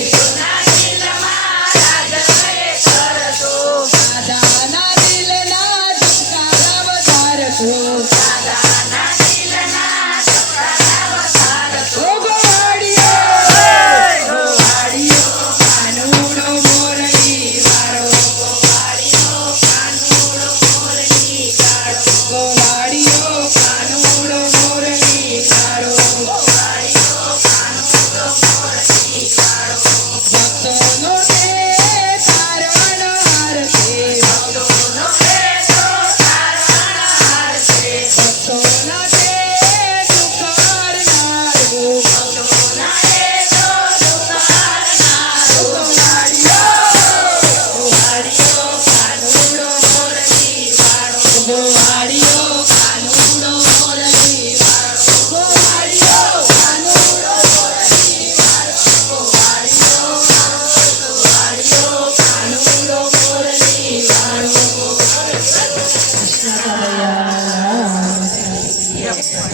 It's not আছে